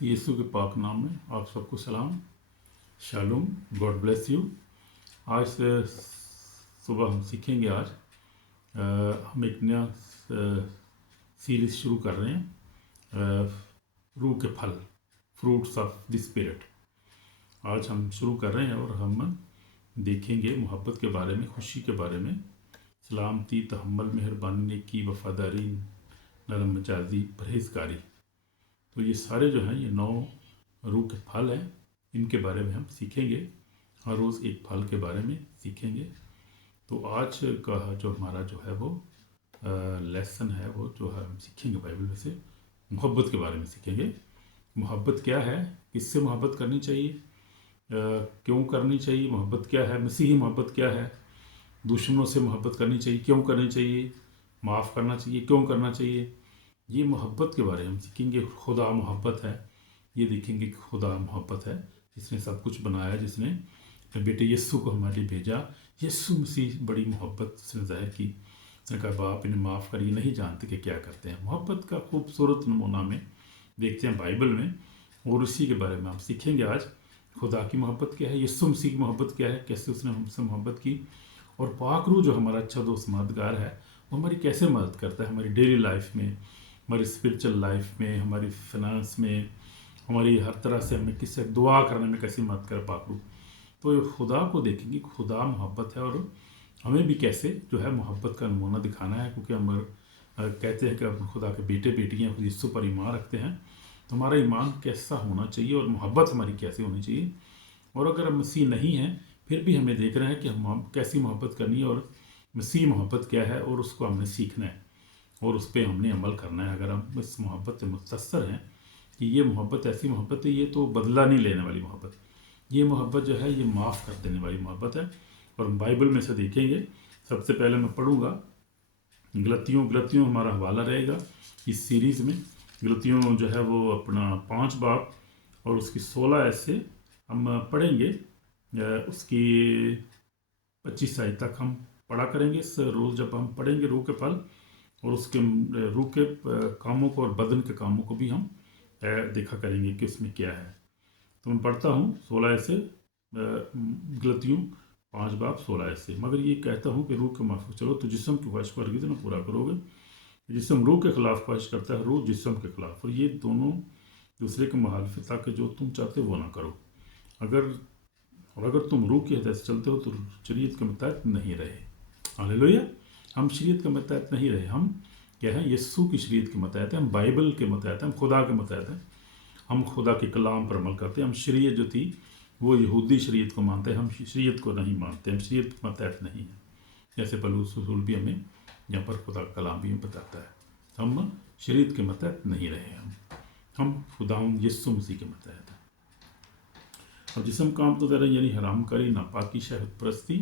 यीशु के पाक नाम में आप सबको सलाम, शालूम, गॉड ब्लेस यू। आज से सुबह हम सीखेंगे। आज हम एक नया सीरीज़ शुरू कर रहे हैं, रूह के फल, फ्रूट्स ऑफ द स्पिरिट। आज हम शुरू कर रहे हैं और हम देखेंगे मोहब्बत के बारे में, खुशी के बारे में, सलामती, तहम्मुल, मेहरबानी, नेकी, वफादारी, नरम मिजाजी, परहेजगारी। तो ये सारे जो हैं ये 9 रूह के फल हैं। इनके बारे में हम सीखेंगे। हर रोज़ एक फल के बारे में सीखेंगे। तो आज का जो हमारा जो है वो लेसन है, वो जो है हम सीखेंगे बाइबल में से मोहब्बत के बारे में सीखेंगे। मोहब्बत क्या है, किससे मोहब्बत करनी चाहिए, क्यों करनी चाहिए, मोहब्बत क्या है, मसीही मोहब्बत क्या है, दुश्मनों से मोहब्बत करनी चाहिए, क्यों करनी चाहिए, माफ़ करना चाहिए, क्यों करना चाहिए। ये मोहब्बत के बारे में हम सीखेंगे। खुदा मोहब्बत है, ये देखेंगे कि खुदा मोहब्बत है, जिसने सब कुछ बनाया, जिसने अपने बेटे यीशु को हमारे लिए भेजा। यीशु मसीह बड़ी मोहब्बत उसने ज़ाहिर की। उसने कहा, बाप इन्हें माफ़ करिए, नहीं जानते कि क्या करते हैं। मोहब्बत का खूबसूरत नमूना में देखते हैं बाइबल में, और उसी के बारे में हम सीखेंगे आज। खुदा की मोहब्बत क्या है, यीशु मसीह की मोहब्बत क्या है, कैसे उसने हमसे मोहब्बत की, और पाक रूह जो हमारा अच्छा दोस्त मददगार है, वो हमारी कैसे मदद करता है हमारी डेली लाइफ में, हमारी स्पिरिचुअल लाइफ में, हमारी फिनांस में, हमारी हर तरह से हमें किससे दुआ करने में कैसी मदद कर पाक रूह। तो ये खुदा को देखेंगे, खुदा मोहब्बत है, और हमें भी कैसे जो है मोहब्बत का नमूना दिखाना है। क्योंकि हम कहते हैं कि हम खुदा के बेटे बेटियाँ खुद यीशु पर ईमान रखते हैं, तो हमारा ईमान कैसा होना चाहिए और मोहब्बत हमारी कैसे होनी चाहिए। और अगर हम मसीह नहीं हैं फिर भी हमें देख रहे हैं कि हम कैसी मोहब्बत करनी है, और मसीह मोहब्बत क्या है, और उसको हमने सीखना है और उस पर हमने अमल करना है। अगर हम इस मोहब्बत से मुतअस्सर हैं कि ये मोहब्बत ऐसी मोहब्बत है, ये तो बदला नहीं लेने वाली मोहब्बत, ये मोहब्बत जो है ये माफ़ कर देने वाली मोहब्बत है। और हम बाइबल में से देखेंगे। सबसे पहले मैं पढ़ूंगा गलतियों हमारा हवाला रहेगा इस सीरीज़ में। गलतियों जो है वो अपना 5 बाब और उसकी 16 ऐसे हम पढ़ेंगे। उसकी 25 आयत तक हम पढ़ा करेंगे इस रोज़। जब हम पढ़ेंगे रूह के फल और उसके रूह के कामों को और बदन के कामों को भी हम देखा करेंगे कि उसमें क्या है। तो मैं पढ़ता हूँ 16 ऐसे, गलतियों 5 बाब 16 ऐसे। मगर ये कहता हूँ कि रूह के माफक चलो तो जिस्म की ख्वाहिश को हरगिज़ ना पूरा करोगे। जिस्म रूह के खिलाफ ख्वाहिश करता है, रूह जिस्म के खिलाफ, और ये दोनों दूसरे के मुखालिफ, ताकि जो तुम चाहते हो वो ना करो। अगर तुम रूह की हदायत से चलते हो तो शरीयत के मुताबिक नहीं रहे। हालेलुया। हम शरीयत के मुताबिक नहीं रहे। हम क्या है, यीशु की शरीयत के मुताबिक है, हम बाइबल के मुताबिक हैं, हम खुदा के मुताबिक हैं, हम खुदा के कलाम पर अमल करते हैं। हम शरीयत जो थी वो यहूदी शरीयत को मानते हैं, हम शरीयत को नहीं मानते, हम शरीयत के मुताबिक नहीं हैं। जैसे पौलुस रसूल भी हमें यहाँ पर खुदा का कलाम भी बताता है, हम शरीयत के मुताबिक नहीं रहे। हम खुदा यीशु मसीह के मुताबिक हैं। अब जिस्म काम तो दे रहे यानी हरामकारी, नापाकी, शहवत परस्ती,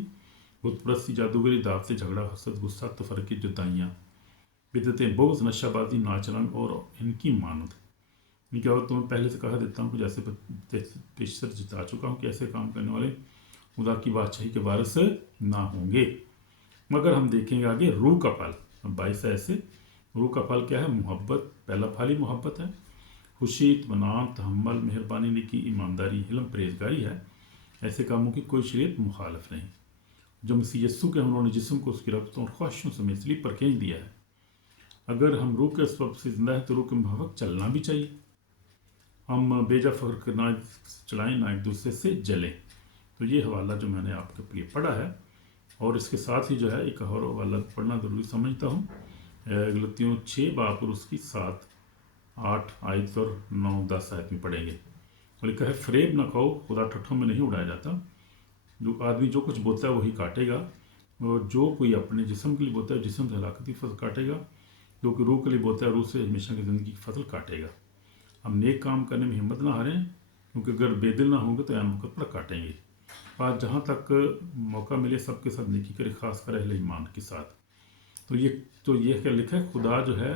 बुत परस्ती, जादूगरी, दावत से झगड़ा, हसद, गुस्सा, तफरकी, जुदाइयाँ, बिदतें, बोझ, नशाबाजी, नाचरंग और इनकी मानद। क्या हो, तुम्हें पहले से कहा देता हूँ कि जैसे पेशतर जिता चुका हूँ कि ऐसे काम करने वाले खुदा की बादशाही के वारिस ना होंगे। मगर हम देखेंगे आगे रूह का फल 22 ऐसे। रूह का फल क्या है, मोहब्बत, पहला फल ही मोहब्बत है। खुशी, इत्मीनान, तहम्मुल, मेहरबानी, नेकी, ईमानदारी, हिल्म, परहेजगारी है। ऐसे कामों की कोई शरीयत मुखालिफ नहीं। जो मसीह यीशु के उन्होंने जिस्म को उसकी रब्तों और ख्वाहिशों से मिसली पर खींच दिया है। अगर हम रूह के स्वरूप से जिंदा है तो रूह के मुताबिक चलना भी चाहिए। हम बेजा फख्र ना चलाएं, ना एक दूसरे से जलें। तो ये हवाला जो मैंने आपके लिए पढ़ा है, और इसके साथ ही जो है एक और हवाला पढ़ना ज़रूरी समझता हूँ। गलतियों 6 बाब और उसकी 7, 8 आयत और 9, 10 आयत में पढ़ेंगे। और लिखा है, फरेब न खाओ, खुदा ठट्ठों में नहीं उड़ाया जाता। जो आदमी जो कुछ बोता है वही काटेगा, और जो कोई अपने जिस्म के लिए बोता है जिस्म से हलाकत की फसल काटेगा। जो कि रूह के लिए बोता है रूह से हमेशा की ज़िंदगी की फसल काटेगा। हम नेक काम करने में हिम्मत ना हारें, क्योंकि अगर बेदिल ना होंगे तो ऐन वक्त पर काटेंगे। आज जहाँ तक मौका मिले सबके साथ नेकी करे, खास कर अहले ईमान के साथ। तो ये क्या लिखा है, खुदा जो है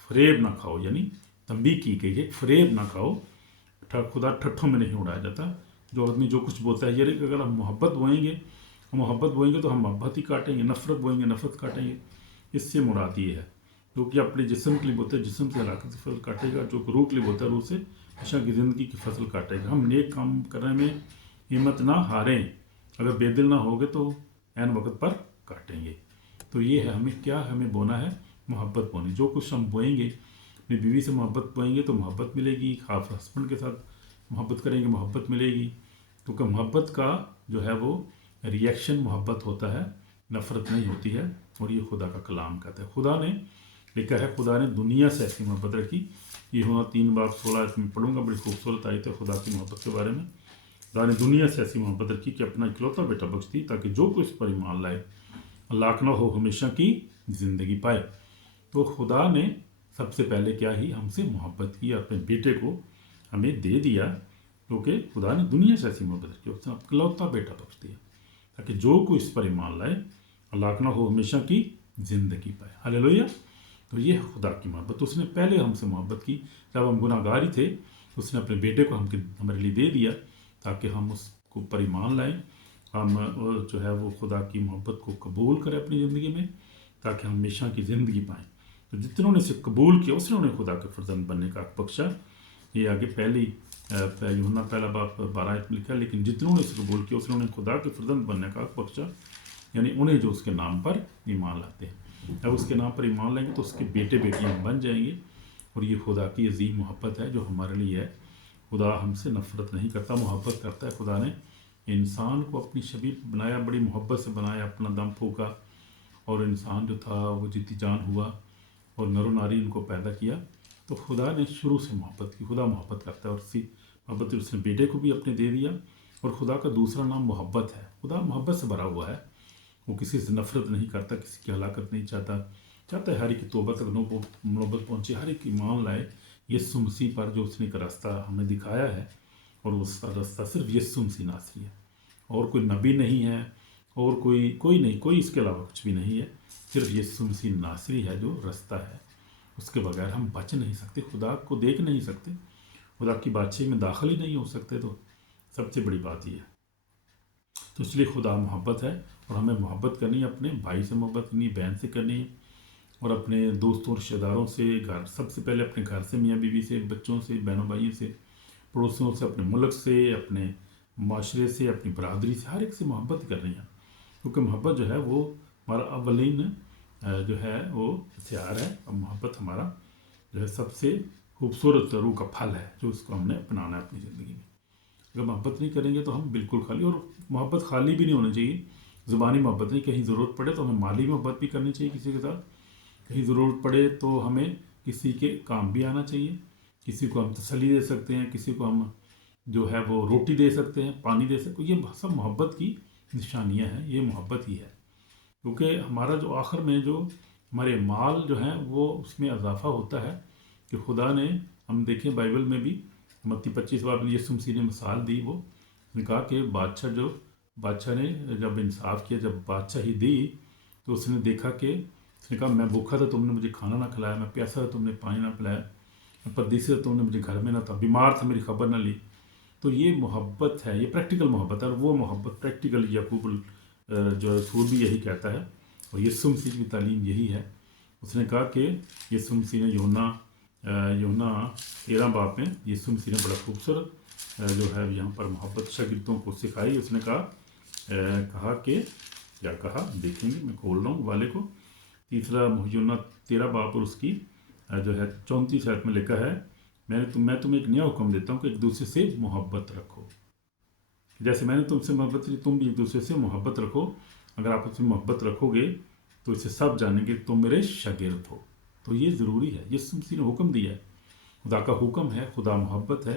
फरेब ना खाओ, यानी तंबी की गई है, फरेब ना खाओ, खुदा ठट्ठों में नहीं उड़ाया जाता। जो आदमी जो कुछ बोलता है, ये अगर हम मोहब्बत बोएंगे तो हम मोहब्बत ही काटेंगे, नफ़रत बोएंगे नफ़रत काटेंगे। इससे मुराद ये है जो कि अपने जिस्म के लिए बोलते हैं जिस्म से हलाकत की फसल काटेगा, जो कि रूह के लिए बोलता है रूह से हमेशा की ज़िंदगी की फसल काटेगा। हम नेक काम करने में हिम्मत ना हारें, अगर बेदिल ना होगे तो ऐन वक्त पर काटेंगे। तो ये है हमें क्या हमें बोना है, मोहब्बत बोनी। जो कुछ हम बोएंगे, अपनी बीवी से मोहब्बत बोएंगे तो मोहब्बत मिलेगी, खास हस्बैंड के साथ मोहब्बत करेंगे मोहब्बत मिलेगी, क्योंकि मोहब्बत का जो है वो रिएक्शन मोहब्बत होता है, नफ़रत नहीं होती है। और ये खुदा का कलाम कहता है, खुदा ने लिखा है, खुदा ने दुनिया से ऐसी मोहब्बत रखी। ये हुआ 3:16 में पढ़ूंगा, बड़ी खूबसूरत आयत है खुदा की मोहब्बत के बारे में। खुदा ने दुनिया से ऐसी मोहब्बत रखी कि अपना इकलौता बेटा बख्श दी, ताकि जो कोई इस पर ईमान लाए हलाक ना हो, हमेशा की ज़िंदगी पाए। तो खुदा ने सबसे पहले क्या ही हमसे मोहब्बत की, अपने बेटे को हमें दे दिया, क्योंकि खुदा ने दुनिया से ऐसी मोहब्बत रखी, उसने इकलौता बेटा बख्श दिया, ताकि जो कोई इस पर ईमान लाए हलाक ना हो, हमेशा की ज़िंदगी पाए। हालेलुया। तो ये है खुदा की मोहब्बत। उसने पहले हमसे मोहब्बत की, जब हम गुनाहगारी थे उसने अपने बेटे को हमारे लिए दे दिया, ताकि हम उसको पर ईमान लाएँ, हम जो है वो खुदा की मोहब्बत को कबूल करें अपनी ज़िंदगी में, ताकि हम हमेशा की ज़िंदगी पाएँ। तो जितनों ने इसे कबूल किया उसने उन्हें खुदा के फर्जंद बनने का हक बख्शा। ये आगे यूहन्ना पहला बाब 12 में लिखा है, लेकिन जितनों ने इसे कबूल किया उसने उन्हें खुदा के फर्जंद बनने का हक बख्शा, यानी उन्हें जो उसके नाम पर ईमान लाते हैं। जब उसके नाम पर ईमान लाएंगे तो उसके बेटे बेटियां बन जाएंगे। और ये खुदा की अजीम मोहब्बत है जो हमारे लिए है। खुदा हमसे नफ़रत नहीं करता, मोहब्बत करता है। खुदा ने इंसान को अपनी शबीह बनाया, बड़ी मोहब्बत से बनाया, अपना दम फूका, और इंसान जो था वो जीती जान हुआ, और नर नारी इनको पैदा किया। तो खुदा ने शुरू से मोहब्बत की, खुदा मोहब्बत करता है, और उसी मोहब्बत उसने बेटे को भी अपने दे दिया। और खुदा का दूसरा नाम मोहब्बत है। खुदा मोहब्बत से भरा हुआ है, वो किसी से नफ़रत नहीं करता, किसी की हलाकत नहीं चाहता है हर एक की तौबा तक नौबत पहुँचे, हर एक ईमान लाए यीशु मसीह पर, जो उसने एक रास्ता हमें दिखाया है, और उसका रास्ता सिर्फ यीशु मसीह नासरी है, और कोई नबी नहीं है, और कोई नहीं, कोई इसके अलावा कुछ भी नहीं है, सिर्फ यीशु मसीह नासरी है जो रास्ता है। उसके बगैर हम बच नहीं सकते, खुदा को देख नहीं सकते, खुदा की बादशाही में दाखिल ही नहीं हो सकते। तो सबसे बड़ी बात यह है। तो इसलिए खुदा मोहब्बत है, और हमें मोहब्बत करनी है, अपने भाई से मोहब्बत करनी है, बहन से करनी है, और अपने दोस्तों रिश्तेदारों से, घर सबसे पहले अपने घर से, मियाँ बीवी से, बच्चों से, बहनों भाइयों से, पड़ोसियों से, अपने मुल्क से, अपने माशरे से, अपनी बरादरी से, हर एक से मोहब्बत करनी है। क्योंकि मोहब्बत जो है वो हमारा अवलीन जो है वो हथियार है, और मोहब्बत हमारा जो है सबसे खूबसूरत रूह का फल है, जो उसको हमने अपनाना है अपनी ज़िंदगी में। अगर मोहब्बत नहीं करेंगे तो हम बिल्कुल खाली, और मोहब्बत खाली भी नहीं होनी चाहिए, ज़ुबानी मोहब्बत नहीं, कहीं ज़रूरत पड़े तो हमें माली मोहब्बत भी करनी चाहिए किसी के साथ, कहीं ज़रूरत पड़े तो हमें किसी के काम भी आना चाहिए, किसी को हम तसल्ली दे सकते हैं, किसी को हम जो है वो रोटी दे सकते हैं, पानी दे सकते हैं। ये सब मोहब्बत की निशानियाँ हैं, ये मोहब्बत ही है। क्योंकि हमारा जो आखिर में जो हमारे माल जो हैं वो उसमें इजाफा होता है, कि खुदा ने, हम देखें बाइबल में भी मत्ती 25 बाब में यीशु मसीह ने मिसाल दी, वो उसने कहा कि बादशाह ने जब इंसाफ किया, जब बादशाही दी, तो उसने देखा कि उसने कहा, मैं भूखा था तुमने मुझे खाना ना खिलाया, मैं प्यासा था तुमने पानी ना पिलाया, मैं परदेसी था तुमने मुझे घर में ना था, बीमार था मेरी खबर ना ली। तो ये मोहब्बत है, ये प्रैक्टिकल मोहब्बत है। और वो मोहब्बत प्रैक्टिकल याकूब जो रसूल भी यही कहता है, और यीशु मसीह की तालीम यही है। उसने कहा कि यीशु मसीह ने यूहन्ना 13 बाब में यीशु मसीह ने बड़ा खूबसूरत जो है यहाँ पर मोहब्बत शागिर्दों को सिखाई। उसने कहा कि क्या कहा, देखेंगे, मैं खोल रहा हूँ वाले को, तीसरा यूहन्ना 13 बाब और उसकी जो है 34 आयत में लिखा है, मैं तुम्हें एक नया हुक्म देता हूँ कि एक दूसरे से मोहब्बत रखो। जैसे मैंने तुमसे मोहब्बत की, तुम भी एक दूसरे से मोहब्बत रखो। अगर आप उससे मोहब्बत रखोगे तो इसे सब जानेंगे तुम मेरे शागिर्द हो। तो ये ज़रूरी है, यीशु मसीह ने हुक्म दिया है, खुदा का हुक्म है, खुदा मोहब्बत है।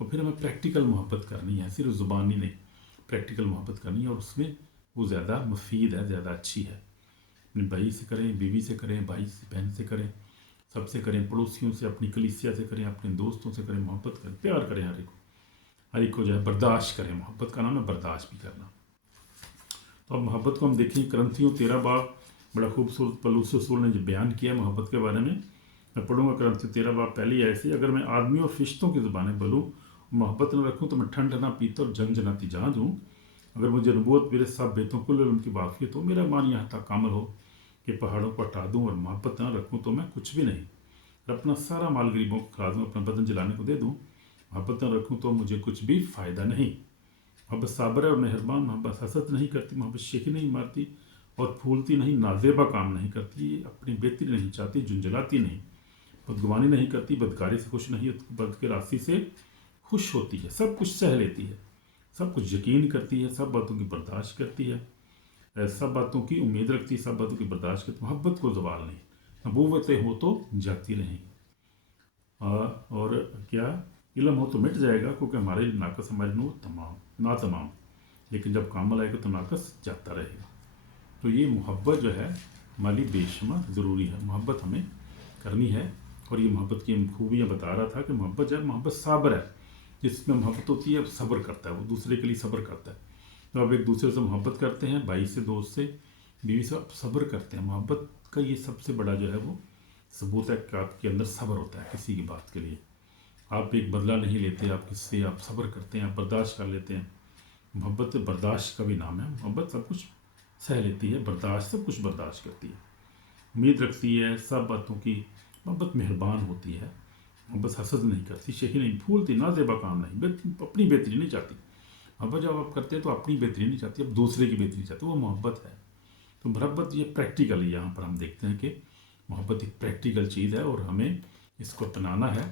और फिर हमें प्रैक्टिकल मोहब्बत करनी है, सिर्फ ज़ुबानी नहीं, प्रैक्टिकल मोहब्बत करनी है, और उसमें वो ज़्यादा मुफीद है, ज़्यादा अच्छी है। अपने भाई से करें, बीवी से करें, भाई से बहन से करें, सबसे करें, पड़ोसियों से, अपनी कलीसिया से करें, अपने दोस्तों से करें, मोहब्बत करें, प्यार करें, हर एक को जो है बर्दाश्त करें। मोहब्बत का नाम है बर्दाश्त भी करना। तो अब मोहब्बत को हम देखें, करंथियों 13 बाब बड़ा खूबसूरत पौलुस रसूल ने जो बयान किया मोहब्बत के बारे में, मैं पढ़ूंगा करंथियों 13 बाब पहली ऐसी, अगर मैं आदमियों और फरिश्तों की ज़ुबानें बोलूँ, मोहब्बत न रखूँ, तो मैं ठंड ना पीता और जंग ना तिजा दूँ। अगर मुझे नबूवत, मेरे सब बेतों कुल उनकी वाफियत हो, मेरा ईमान यहाँ तक कामल हो کہ پہاڑوں کو ہٹا دوں اور محبت نہ رکھوں تو میں کچھ بھی نہیں، اور اپنا سارا مال غریبوں کو کھلا دوں، اپنا بدن جلانے کو دے دوں، محبت نہ رکھوں تو مجھے کچھ بھی فائدہ نہیں۔ محبت صابر ہے اور مہربان، محبت حسد نہیں کرتی، محبت شیخی نہیں مارتی اور پھولتی نہیں، نازیبا کام نہیں کرتی، اپنی بہتری نہیں چاہتی، جنجلاتی نہیں، بدگمانی نہیں کرتی، بدکاری سے خوش نہیں، بد کے راستے سے خوش ہوتی ہے، سب کچھ سہ لیتی ہے، سب کچھ یقین کرتی ہے، سب باتوں کی برداشت کرتی ہے، سب باتوں کی امید رکھتی ہے، سب باتوں کی برداشت کرتی ہے، محبت کو زوال نہیں، نبوتیں ہو تو جاتی رہیں، اور کیا علم ہو تو مٹ جائے گا، کیونکہ ہمارے ناقص ہمارے نور تمام نا تمام، لیکن جب کامل آئے گا تو ناقص جاتا رہے گا۔ تو یہ محبت جو ہے ہماری بے شمار ضروری ہے، محبت ہمیں کرنی ہے، اور یہ محبت کی خوبیاں بتا رہا تھا کہ محبت جو ہے محبت صابر ہے، جس میں محبت ہوتی ہے صبر کرتا ہے، وہ دوسرے کے لیے صبر کرتا ہے، تو آپ ایک دوسرے سے محبت کرتے ہیں، بھائی سے، دوست سے، بیوی سے، آپ صبر کرتے ہیں۔ محبت کا یہ سب سے بڑا جو ہے وہ ثبوت ہے کہ آپ کے اندر صبر ہوتا ہے کسی کی بات کے لیے، آپ ایک بدلہ نہیں لیتے، آپ کس سے آپ صبر کرتے ہیں، آپ برداشت کر لیتے ہیں۔ محبت برداشت کا بھی نام ہے، محبت سب کچھ سہ لیتی ہے، برداشت سب کچھ برداشت کرتی ہے، امید رکھتی ہے سب باتوں کی، محبت مہربان ہوتی ہے، محبت حسد نہیں کرتی، شیخی نہیں پھولتی، نازیبا کام نہیں، اپنی بہتری نہیں چاہتی۔ محبت جب آپ کرتے ہیں تو اپنی بہتری نہیں چاہتی، اب دوسرے کی بہتری چاہتے، وہ محبت ہے۔ تو محبت یہ پریکٹیکل ہے، یہاں پر ہم دیکھتے ہیں کہ محبت ایک پریکٹیکل چیز ہے، اور ہمیں اس کو اپنانا ہے،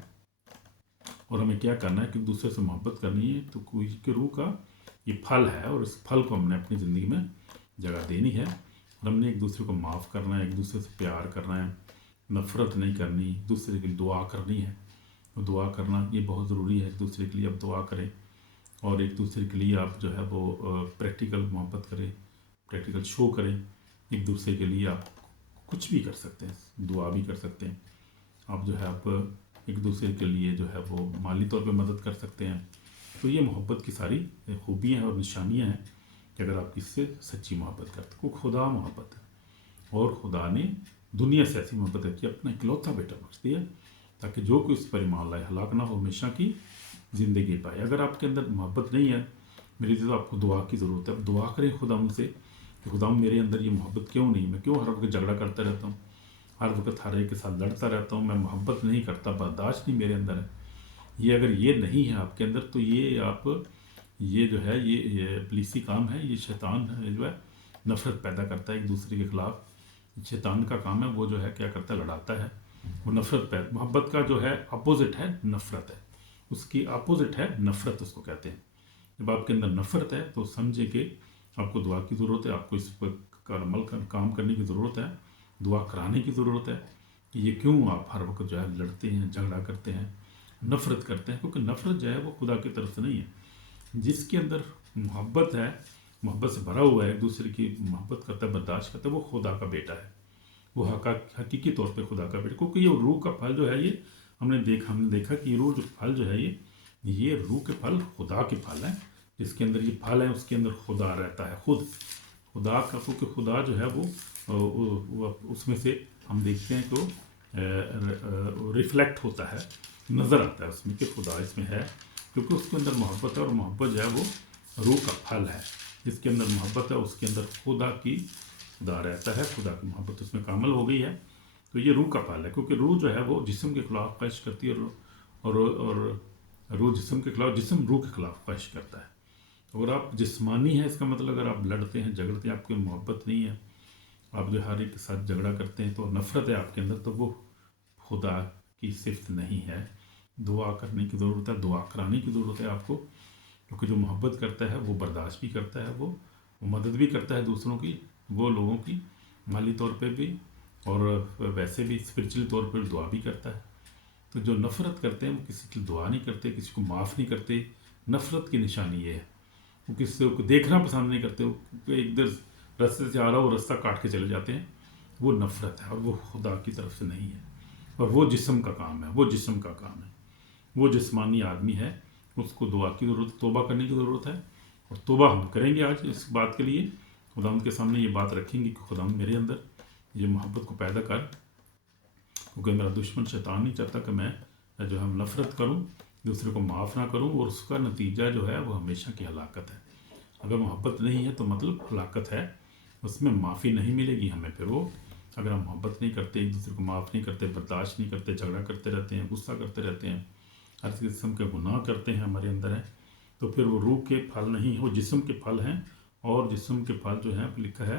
اور ہمیں کیا کرنا ہے کہ دوسرے سے محبت کرنی ہے، تو کوئی کے روح کا یہ پھل ہے، اور اس پھل کو ہم نے اپنی زندگی میں جگہ دینی ہے، اور ہم نے ایک دوسرے کو معاف کرنا ہے، ایک دوسرے سے پیار کرنا ہے، نفرت نہیں کرنی، ایک دوسرے کے لیے دعا کرنی ہے، دعا کرنا یہ بہت ضروری ہے، ایک دوسرے کے لیے آپ دعا کریں، اور ایک دوسرے کے لیے آپ جو ہے وہ پریکٹیکل محبت کریں، پریکٹیکل شو کریں، ایک دوسرے کے لیے آپ کچھ بھی کر سکتے ہیں، دعا بھی کر سکتے ہیں، آپ جو ہے آپ ایک دوسرے کے لیے جو ہے وہ مالی طور پہ مدد کر سکتے ہیں۔ تو یہ محبت کی ساری خوبیاں ہیں اور نشانیاں ہیں کہ اگر آپ کس سے سچی محبت کرتے ہیں، کو خدا محبت ہے، اور خدا نے دنیا سے ایسی محبت ہے کہ اپنا اکلوتا بیٹا بخش دیا تاکہ جو کوئی اس پر ایمان لائے ہلاک نہ ہو، ہمیشہ کی زندگی پائے۔ اگر آپ کے اندر محبت نہیں ہے میری تو آپ کو دعا کی ضرورت ہے، دعا کریں خدا ان سے کہ خدا میرے اندر یہ محبت کیوں نہیں، میں کیوں ہر وقت جھگڑا کرتا رہتا ہوں، ہر وقت ہر ایک کے ساتھ لڑتا رہتا ہوں، میں محبت نہیں کرتا، برداشت نہیں میرے اندر ہے۔ یہ اگر یہ نہیں ہے آپ کے اندر تو یہ آپ یہ جو ہے یہ ابلیسی کام ہے، یہ شیطان ہے جو ہے نفرت پیدا کرتا ہے ایک دوسرے کے خلاف، شیطان کا کام ہے، وہ جو ہے کیا کرتا ہے، لڑاتا ہے، وہ نفرت پیدا، محبت کا جو ہے اپوزٹ ہے نفرت ہے، اس کی اپوزٹ ہے نفرت، اس کو کہتے ہیں۔ جب آپ کے اندر نفرت ہے تو سمجھے کہ آپ کو دعا کی ضرورت ہے، آپ کو اس پر عمل کام کرنے کی ضرورت ہے، دعا کرانے کی ضرورت ہے کہ یہ کیوں آپ ہر وقت جو ہے لڑتے ہیں، جھگڑا کرتے ہیں، نفرت کرتے ہیں، کیونکہ نفرت جو ہے وہ خدا کی طرف سے نہیں ہے۔ جس کے اندر محبت ہے، محبت سے بھرا ہوا ہے، ایک دوسرے کی محبت کرتا ہے، برداشت کرتا ہے، وہ خدا کا بیٹا ہے، وہ حقیقی طور پہ خدا کا بیٹا، کیونکہ یہ روح کا پھل جو ہے یہ ہم نے دیکھا کہ یہ روح جو پھل جو ہے یہ روح کے پھل خدا کے پھل ہیں، جس کے اندر یہ پھل ہے اس کے اندر خدا رہتا ہے، خود خدا کا، کیونکہ خدا جو ہے وہ اس میں سے ہم دیکھتے ہیں کہ ریفلیکٹ ہوتا ہے، نظر آتا ہے اس میں کہ خدا اس میں ہے، کیونکہ اس کے اندر محبت ہے، اور محبت جو ہے وہ روح کا پھل ہے، جس کے اندر محبت ہے اس کے اندر خدا رہتا ہے، خدا کی محبت اس میں کامل ہو گئی ہے، تو یہ روح کا پھل ہے، کیونکہ روح جو ہے وہ جسم کے خلاف خواہش کرتی ہے، اور روح جسم کے خلاف، جسم روح کے خلاف خواہش کرتا ہے۔ اگر آپ جسمانی ہیں، اس کا مطلب اگر آپ لڑتے ہیں، جھگڑتے ہیں، آپ کی محبت نہیں ہے، آپ جو ہر ایک کے ساتھ جھگڑا کرتے ہیں تو نفرت ہے آپ کے اندر، تو وہ خدا کی صفت نہیں ہے۔ دعا کرنے کی ضرورت ہے، دعا کرانے کی ضرورت ہے آپ کو، کیونکہ جو محبت کرتا ہے وہ برداشت بھی کرتا ہے، وہ مدد بھی کرتا ہے دوسروں کی، وہ لوگوں کی مالی طور پہ بھی اور ویسے بھی اسپرچل طور پر دعا بھی کرتا ہے۔ تو جو نفرت کرتے ہیں وہ کسی کی دعا نہیں کرتے، کسی کو معاف نہیں کرتے، نفرت کی نشانی یہ ہے، وہ کسی کو دیکھنا پسند نہیں کرتے، وہ ایک در رستے سے آ رہا وہ رستہ کاٹ کے چلے جاتے ہیں، وہ نفرت ہے، اور وہ خدا کی طرف سے نہیں ہے، اور وہ جسم کا کام ہے، وہ جسم کا کام ہے، وہ جسمانی آدمی ہے، اس کو دعا کی ضرورت، توبہ کرنے کی ضرورت ہے، اور توبہ ہم کریں گے آج اس بات کے لیے، خدا ان کے سامنے یہ بات رکھیں گے کہ خدا میرے اندر یہ محبت کو پیدا کر، کیونکہ میرا دشمن شیطان نہیں چاہتا کہ میں جو ہے نفرت کروں، دوسرے کو معاف نہ کروں، اور اس کا نتیجہ جو ہے وہ ہمیشہ کی ہلاکت ہے۔ اگر محبت نہیں ہے تو مطلب ہلاکت ہے، اس میں معافی نہیں ملے گی ہمیں، پھر وہ अगर हम मोहब्बत नहीं करते, एक दूसरे को माफ़ नहीं करते, बर्दाश्त नहीं करते, झगड़ा करते रहते हैं, गुस्सा करते रहते हैं, हर किस्म के गुनाह करते हैं हमारे अंदर है, तो फिर वो रूह के फल नहीं, वो जिस्म के फल हैं। और जिस्म के फल जो हैं लिखा है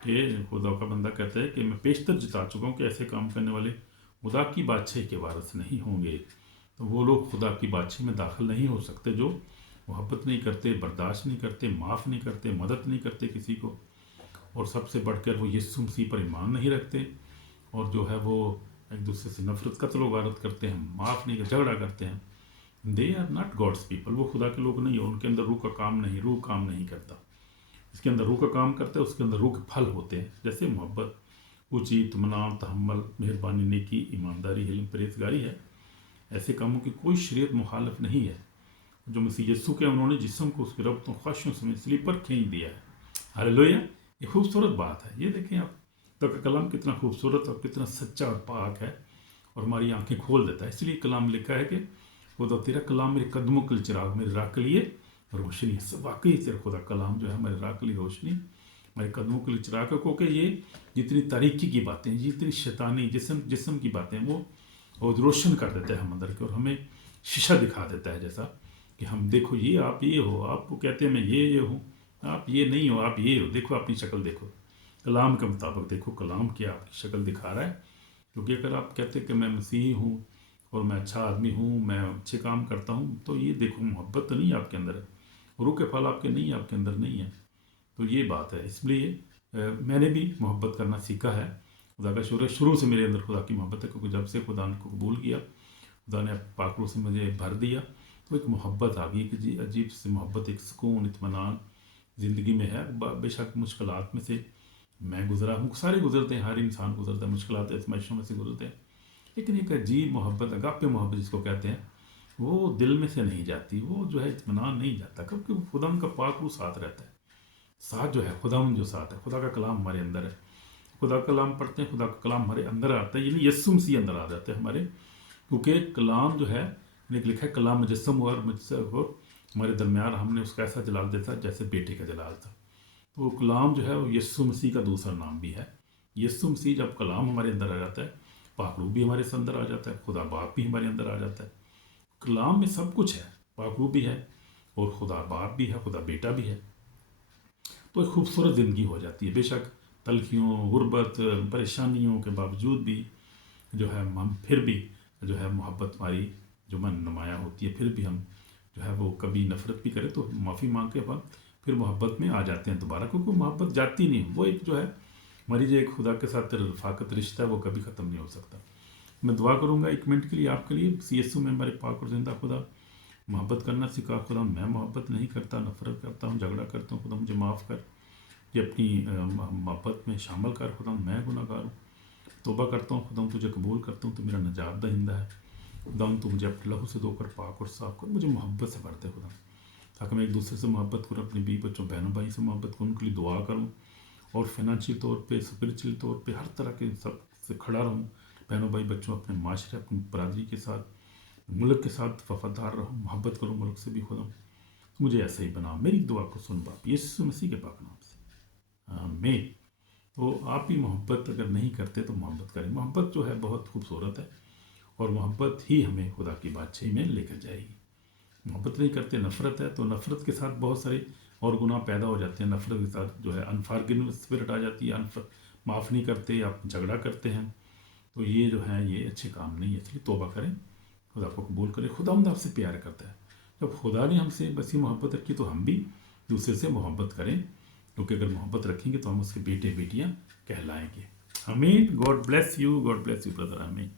कि खुदा का बंदा कहता है कि मैं पेशतर जता चुका हूँ कि ऐसे काम करने वाले खुदा की बादशाही के वारिस नहीं होंगे। तो वो लोग खुदा की बादशाही में दाखिल नहीं हो सकते जो मोहब्बत नहीं करते, बर्दाश्त नहीं करते, माफ़ नहीं करते, मदद नहीं करते किसी को, और सबसे बढ़कर वो यीशु मसीह पर ईमान नहीं रखते, और जो है वो एक दूसरे से नफरत, कत्ल वारत करते हैं, माफ़ नहीं, झगड़ा करते हैं। They are not God's people, वो खुदा के लोग नहीं, और उनके अंदर रूह का काम नहीं, रूह काम नहीं करता। इसके अंदर रूह का काम करता है, उसके अंदर रूह के फल होते हैं, जैसे मोहब्बत, ऊँची, इत्मीनान, तहम्मुल, मेहरबानी, नेकी, ईमानदारी, हिल्म, परहेज़गारी है। ऐसे कामों की कोई शरीयत मुखालिफ नहीं है। जो मसीह यीशु के उन्होंने जिस्म को उसकी रब्तों ख्वाहिशों समेत सलीब पर खींच दिया है। हालेलुया, ये खूबसूरत बात है। ये देखें आप, तो कलाम कितना खूबसूरत और कितना सच्चा और पाक है, और हमारी आंखें खोल देता है। इसलिए कलाम लिखा है कि खुदा तेरा कलाम मेरे कदमों के लिए चिराग, मेरे राह के लिए रोशनी है। वाकई तेरा खुदा कलाम जो है हमारे राह के लिए रोशनी, हमारे कदमों के लिए चिराग है। क्योंकि ये जितनी तारीकी की बातें, जितनी शैतानी जिस्म की बातें वो रोशन कर देता है हम अंदर के, और हमें शीशा दिखा देता है, जैसा कि हम देखो ये आप ये हो, आपको कहते हैं मैं ये हूँ, आप ये नहीं हो, आप ये हो, देखो अपनी शक्ल देखो, कलाम के मुताबिक देखो कलाम क्या आपकी शक्ल दिखा रहा है। क्योंकि अगर आप कहते हैं कि मैं मसीही हूँ और मैं अच्छा आदमी हूँ, मैं अच्छे काम करता हूँ, तो ये देखो मोहब्बत तो नहीं आपके अंदर है, रूह के फल आपके नहीं, आपके अंदर नहीं है। तो ये बात है। इसलिए मैंने भी मोहब्बत करना सीखा है। खुदा का शुक्र है, शुरू से मेरे अंदर खुदा की मोहब्बत है, क्योंकि जब से खुदा को कबूल किया, खुदा ने पाक रूह से मुझे भर दिया, तो एक मोहब्बत आ गई कि जी अजीब सी मोहब्बत, एक सुकून, इत्मीनान ज़िंदगी में है। बेशक मुश्किलात में से मैं गुजरा हूँ, सारे गुजरते हैं, हर इंसान गुजरता है, मुश्किलात आजमाइशों में से गुजरते हैं, लेकिन एक अजीब मोहब्बत, अगापे मोहब्बत जिसको कहते हैं, वो दिल में से नहीं जाती, वो जो है इत्मीनान नहीं जाता, क्योंकि खुदा का पाक रूह साथ रहता है। साथ जो है खुदा जो साथ है, खुदा का कलाम हमारे अंदर है, खुदा का कलाम पढ़ते हैं, खुदा का कलाम हमारे अंदर आता है, यानी यीशु मसीह अंदर आ जाते हैं हमारे। क्योंकि कलाम जो है लिखा है, कलाम मुजस्सम हुआ और मुझसे हमारे दरमियान हमने उसका ऐसा जलाल देता जैसे बेटे का जलाल था। तो कलाम जो है वो यीशु मसीह का दूसरा नाम भी है। यीशु मसीह जब कलाम हमारे अंदर आ जाता है, पाक रूह भी हमारे अंदर आ जाता है, खुदा बाप भी हमारे अंदर आ जाता है। कलाम में सब कुछ है, पाक रूह भी है और खुदा बाप भी है, खुदा बेटा भी है। तो एक खूबसूरत ज़िंदगी हो जाती है। बेशक तलखियों, गुर्बत, परेशानियों के बावजूद भी जो है हम फिर भी जो है मोहब्बत हमारी जो मन नुमाया होती है, फिर भी हम जो है वो कभी नफ़रत भी करें तो माफ़ी मांग के बाद फिर मोहब्बत में आ जाते हैं दोबारा, क्योंकि मोहब्बत जाती नहीं। वो एक जो है हमारी जो एक खुदा के साथ रफ़ाकत रिश्ता है, वो कभी ख़त्म नहीं हो सकता। मैं दुआ करूँगा 1 मिनट के लिए आपके लिए। यीशु में हमारे पाक और ज़िंदा खुदा, मोहब्बत करना सिखा खुदा, मैं मोहब्बत नहीं करता, नफ़रत करता हूँ, झगड़ा करता हूँ, खुदा मुझे माफ़ कर, ये अपनी मोहब्बत में शामिल कर खुदा, मैं गुनहगार हूँ, तौबा करता हूँ खुदा, तुझे कबूल करता हूँ, तो मेरा नजात दहिंदा है खुदा, तू मुझे अपने लहू से धोकर पाक और साफ कर, मुझे मोहब्बत से भरते खुदा, ताकि मैं एक दूसरे से मोहब्बत करूँ, अपने बीवी बच्चों, बहनों भाई से मोहब्बत करूँ, उनके लिए दुआ करूँ, और फाइनेंशियल तौर पे, स्पिरिचुअल तौर पे, हर तरह के सब से खड़ा रहूँ, बहनों भाई बच्चों, अपने माशरे, अपनी बरादरी के साथ, मुल्क के साथ वफादार रहूँ, मोहब्बत करूँ मुल्क से भी खुदा, मुझे ऐसा ही बना। मेरी दुआ को सुन बाप, यीशु मसीह के पाक नाम से आमीन। तो आप भी मोहब्बत अगर नहीं करते तो मोहब्बत करें। मोहब्बत जो है बहुत खूबसूरत है, और मोहब्बत ही हमें खुदा की बादशाही में लेकर जाएगी। मोहब्बत नहीं करते, नफ़रत है, तो नफ़रत के साथ बहुत सारे और गुनाह पैदा हो जाते हैं। नफ़रत के साथ जो है अनफॉरगिव स्पिरिट आ जाती है, माफ़ नहीं करते, आप झगड़ा करते हैं, तो ये जो है ये अच्छे काम नहीं है। इसलिए तौबा करें, खुदा को कबूल करें। खुदा आपसे प्यार करता है। जब खुदा ने हमसे बसी मोहब्बत रखी, तो हम भी दूसरे से मोहब्बत करें, क्योंकि अगर मोहब्बत रखेंगे तो हम उसके बेटे बेटियां कहलाएंगे। आमीन। God bless you brother. आमीन।